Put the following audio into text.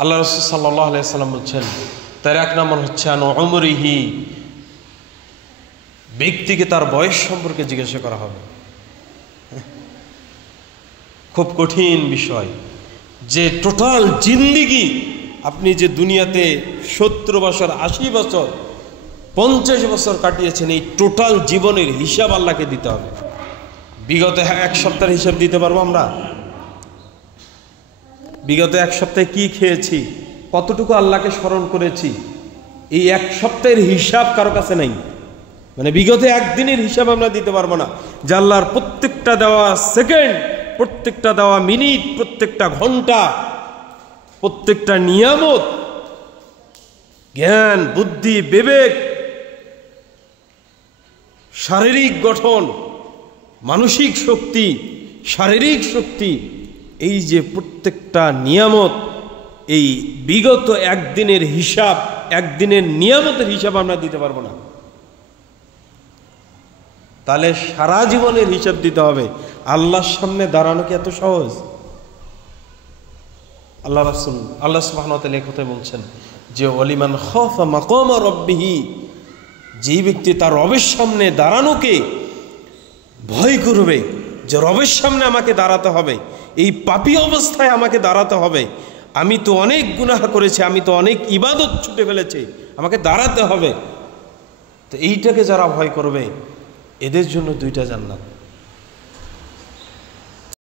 আল্লাহ রাসূল সাল্লাল্লাহু আলাইহি সাল্লাম বলছেন, তার এক নম্বর হচ্ছে আন উমরিহি, ব্যক্তিকে তার বয়স সম্পর্কে জিজ্ঞাসা করা হবে। খুব কঠিন বিষয় যে টোটাল জিন্দিগি আপনি যে দুনিয়াতে 70 বছর, 80 বছর, 50 বছর কাটিয়েছেন, এই টোটাল জীবনের হিসাব আল্লাহকে দিতে হবে। বিগত এক সপ্তাহের হিসাব দিতে পারবো আমরা? বিগত এক সপ্তাহে কি খেয়েছি, কতটুকু আল্লাহকে স্মরণ করেছি, এই এক সপ্তাহের হিসাব কারো কাছে নেই। মানে বিগত একদিনের হিসাব আমরা দিতে পারবো না। যে আল্লাহর প্রত্যেকটা দেওয়া সেকেন্ড, প্রত্যেকটা দেওয়া মিনিট, প্রত্যেকটা ঘন্টা, প্রত্যেকটা নিয়ামত, জ্ঞান, বুদ্ধি, বিবেক, শারীরিক গঠন, মানসিক শক্তি, শারীরিক শক্তি, এই যে প্রত্যেকটা নিয়ামত, এই বিগত একদিনের হিসাব, একদিনের নিয়ামতের হিসাব আমরা দিতে পারবো না। তাহলে সারা জীবনের হিসাব দিতে হবে। আল্লাহর সামনে দাঁড়ানো কি এত সহজ? আল্লাহ রাসূল আল্লাহ সুবহানাহু ওয়া তাআলা এই কথা বলছেন যে ওয়ালিমান খাফা মাকাম রাব্বিহি, যেই ব্যক্তি তার রবের সামনে দাঁড়ানোকে ভয় করবে, যে রবের সামনে আমাকে দাঁড়াতে হবে, এই পাপী অবস্থায় আমাকে দাঁড়াতে হবে, আমি তো অনেক গুনাহ করেছি, আমি তো অনেক ইবাদত ছুটে ফেলেছি, আমাকে দাঁড়াতে হবে, তো এইটাকে যারা ভয় করবে এদের জন্য 2টা জান্নাত।